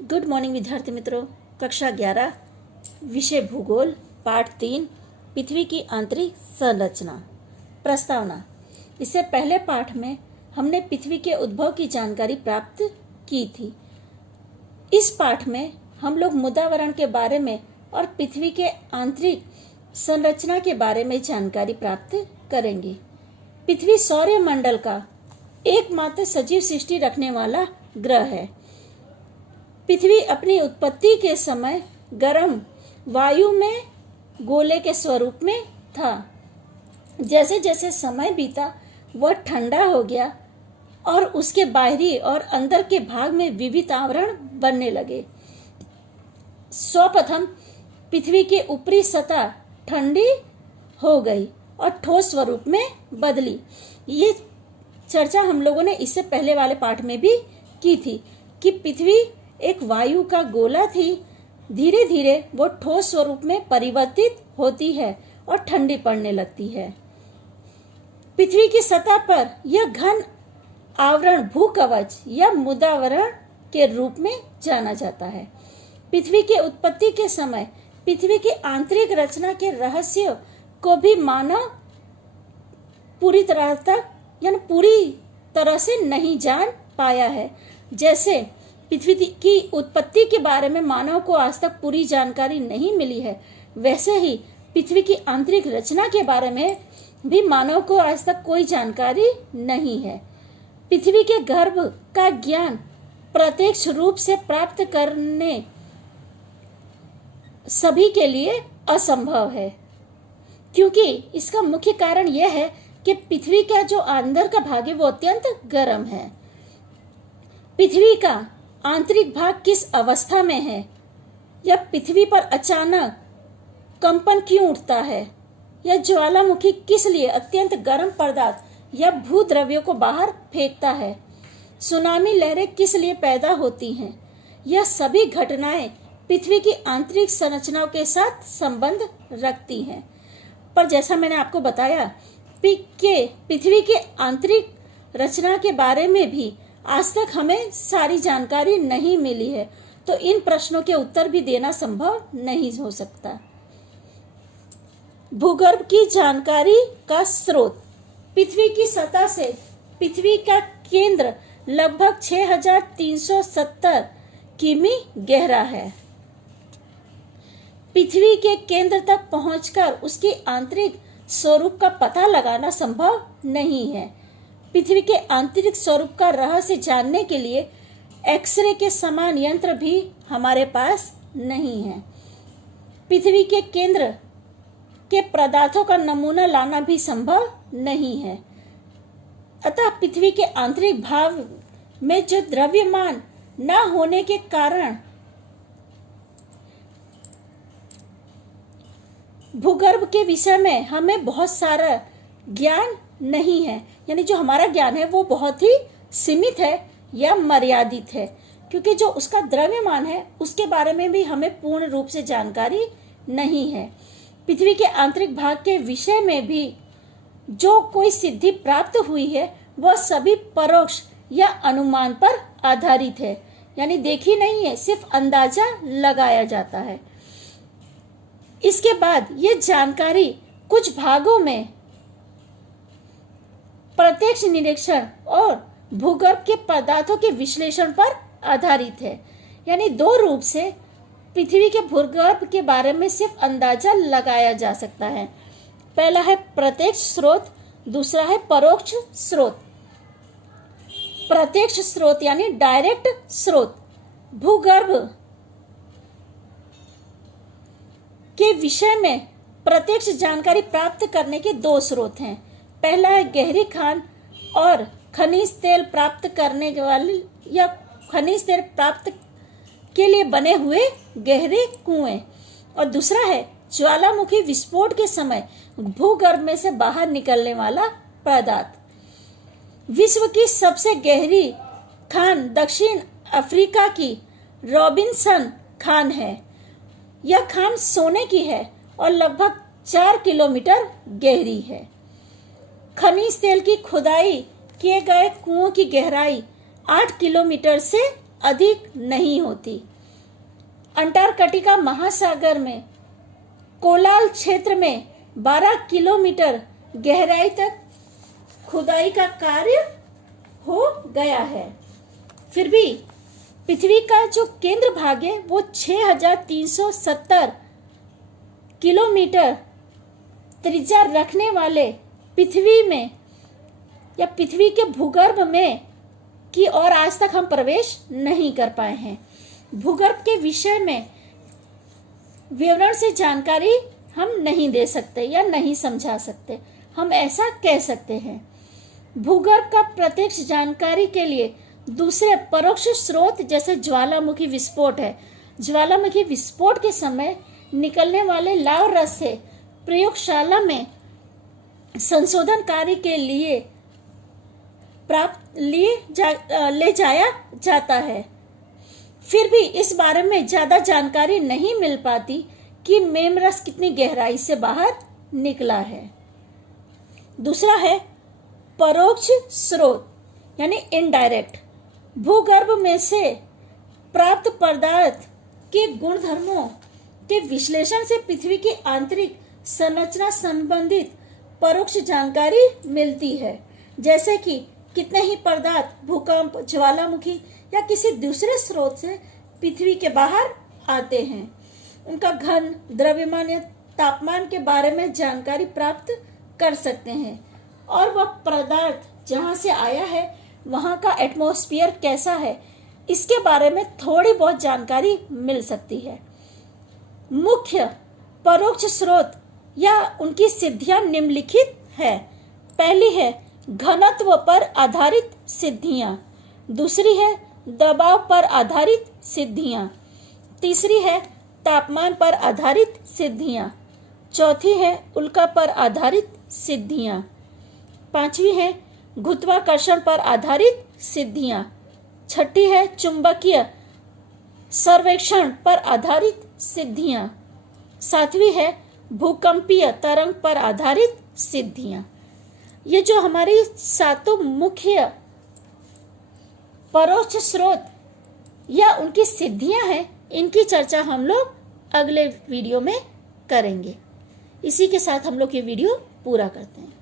Good morning विद्यार्थी मित्रों। कक्षा 11 विषय भूगोल पाठ 3 पृथ्वी की आंतरिक संरचना। प्रस्तावना। इससे पहले पाठ में हमने पृथ्वी के उद्भव की जानकारी प्राप्त की थी। इस पाठ में हम लोग मृदावरण के बारे में और पृथ्वी के आंतरिक संरचना के बारे में जानकारी प्राप्त करेंगे। पृथ्वी सौरमंडल का एकमात्र सजीव सृष्टि रखने वाला ग्रह है। पृथ्वी अपनी उत्पत्ति के समय गर्म वायु में गोले के स्वरूप में था। जैसे जैसे समय बीता वह ठंडा हो गया और उसके बाहरी और अंदर के भाग में विविध आवरण बनने लगे। सर्वप्रथम पृथ्वी की ऊपरी सतह ठंडी हो गई और ठोस स्वरूप में बदली। ये चर्चा हम लोगों ने इससे पहले वाले पाठ में भी की थी कि पृथ्वी एक वायु का गोला थी। धीरे धीरे वो ठोस स्वरूप में परिवर्तित होती है और ठंडी पड़ने लगती है। पृथ्वी की सतह पर यह घन आवरण भूकवच या मृदावरण के रूप में जाना जाता है। पृथ्वी के उत्पत्ति के समय पृथ्वी की आंतरिक रचना के रहस्य को भी मानव पूरी तरह से नहीं जान पाया है। जैसे पृथ्वी की उत्पत्ति के बारे में मानव को आज तक पूरी जानकारी नहीं मिली है, वैसे ही पृथ्वी की आंतरिक रचना के बारे में भी मानव को आज तक कोई जानकारी नहीं है। पृथ्वी के गर्भ का ज्ञान प्रत्यक्ष रूप से प्राप्त करने सभी के लिए असंभव है, क्योंकि इसका मुख्य कारण यह है कि पृथ्वी का जो अंदर का भाग है वो अत्यंत गर्म है। पृथ्वी का आंतरिक भाग किस अवस्था में है, या पृथ्वी पर अचानक कंपन क्यों उठता है, या ज्वालामुखी किस लिए अत्यंत गर्म पदार्थ या भूद्रव्यों को बाहर फेंकता है, सुनामी लहरें किस लिए पैदा होती हैं, यह सभी घटनाएं पृथ्वी की आंतरिक संरचनाओं के साथ संबंध रखती हैं। पर जैसा मैंने आपको बताया पृथ्वी के आंतरिक रचना के बारे में भी आज तक हमें सारी जानकारी नहीं मिली है, तो इन प्रश्नों के उत्तर भी देना संभव नहीं हो सकता। भूगर्भ की जानकारी का स्रोत। पृथ्वी की सतह से पृथ्वी का केंद्र लगभग 6370 किमी गहरा है। पृथ्वी के केंद्र तक पहुंचकर उसकी आंतरिक स्वरूप का पता लगाना संभव नहीं है। पृथ्वी के आंतरिक स्वरूप का रहस्य जानने के लिए एक्सरे के समान यंत्र भी हमारे पास नहीं है। पृथ्वी के केंद्र के पदार्थों का नमूना लाना भी संभव नहीं है। अतः पृथ्वी के आंतरिक भाग में जो द्रव्यमान न होने के कारण भूगर्भ के विषय में हमें बहुत सारा ज्ञान नहीं है, यानी जो हमारा ज्ञान है वो बहुत ही सीमित है या मर्यादित है, क्योंकि जो उसका द्रव्यमान है उसके बारे में भी हमें पूर्ण रूप से जानकारी नहीं है। पृथ्वी के आंतरिक भाग के विषय में भी जो कोई सिद्धि प्राप्त हुई है वह सभी परोक्ष या अनुमान पर आधारित है, यानी देखी नहीं है, सिर्फ अंदाजा लगाया जाता है। इसके बाद ये जानकारी कुछ भागों में प्रत्यक्ष निरीक्षण और भूगर्भ के पदार्थों के विश्लेषण पर आधारित है, यानी दो रूप से पृथ्वी के भूगर्भ के बारे में सिर्फ अंदाजा लगाया जा सकता है। पहला है प्रत्यक्ष स्रोत, दूसरा है परोक्ष स्रोत। प्रत्यक्ष स्रोत यानी डायरेक्ट स्रोत। भूगर्भ के विषय में प्रत्यक्ष जानकारी प्राप्त करने के दो स्रोत हैं। पहला है गहरी खान और खनिज तेल प्राप्त करने वाले या खनिज तेल प्राप्त के लिए बने हुए गहरे कुएं, और दूसरा है ज्वालामुखी विस्फोट के समय भूगर्भ में से बाहर निकलने वाला पदार्थ। विश्व की सबसे गहरी खान दक्षिण अफ्रीका की रॉबिन्सन खान है। यह खान सोने की है और लगभग 4 किलोमीटर गहरी है। खनिज तेल की खुदाई किए गए कुओं की गहराई 8 किलोमीटर से अधिक नहीं होती। अंटार्कटिका महासागर में कोलाल क्षेत्र में 12 किलोमीटर गहराई तक खुदाई का कार्य हो गया है। फिर भी पृथ्वी का जो केंद्र भाग है वो 6370 किलोमीटर त्रिज्या रखने वाले पृथ्वी में या पृथ्वी के भूगर्भ में की और आज तक हम प्रवेश नहीं कर पाए हैं। भूगर्भ के विषय में विवरण से जानकारी हम नहीं दे सकते या नहीं समझा सकते। हम ऐसा कह सकते हैं, भूगर्भ का प्रत्यक्ष जानकारी के लिए दूसरे परोक्ष स्रोत जैसे ज्वालामुखी विस्फोट है। ज्वालामुखी विस्फोट के समय निकलने वाले लाव रस से प्रयोगशाला में संशोधन कार्य के लिए ले जाया जाता है। फिर भी इस बारे में ज्यादा जानकारी नहीं मिल पाती कि मेमरस कितनी गहराई से बाहर निकला है। दूसरा है परोक्ष स्रोत यानी इनडायरेक्ट। भूगर्भ में से प्राप्त पदार्थ के गुणधर्मों के विश्लेषण से पृथ्वी की आंतरिक संरचना संबंधित परोक्ष जानकारी मिलती है, जैसे कि कितने ही पदार्थ भूकंप, ज्वालामुखी या किसी दूसरे स्रोत से पृथ्वी के बाहर आते हैं। उनका घन, द्रव्यमान या तापमान के बारे में जानकारी प्राप्त कर सकते हैं और वह पदार्थ जहाँ से आया है वहाँ का एटमॉस्फेयर कैसा है इसके बारे में थोड़ी बहुत जानकारी मिल सकती है। मुख्य परोक्ष स्रोत या उनकी सिद्धियां निम्नलिखित है। पहली है घनत्व पर आधारित सिद्धियां, दूसरी है दबाव पर आधारित सिद्धियां, तीसरी है तापमान पर आधारित सिद्धियां, चौथी है उल्का पर आधारित सिद्धियां, पांचवी है गुरुत्वाकर्षण पर आधारित सिद्धियां, छठी है चुंबकीय सर्वेक्षण पर आधारित सिद्धियां, सातवीं है भूकंपीय तरंग पर आधारित सिद्धियां। ये जो हमारी सातों मुख्य परोक्ष स्रोत या उनकी सिद्धियां हैं, इनकी चर्चा हम लोग अगले वीडियो में करेंगे। इसी के साथ हम लोग ये वीडियो पूरा करते हैं।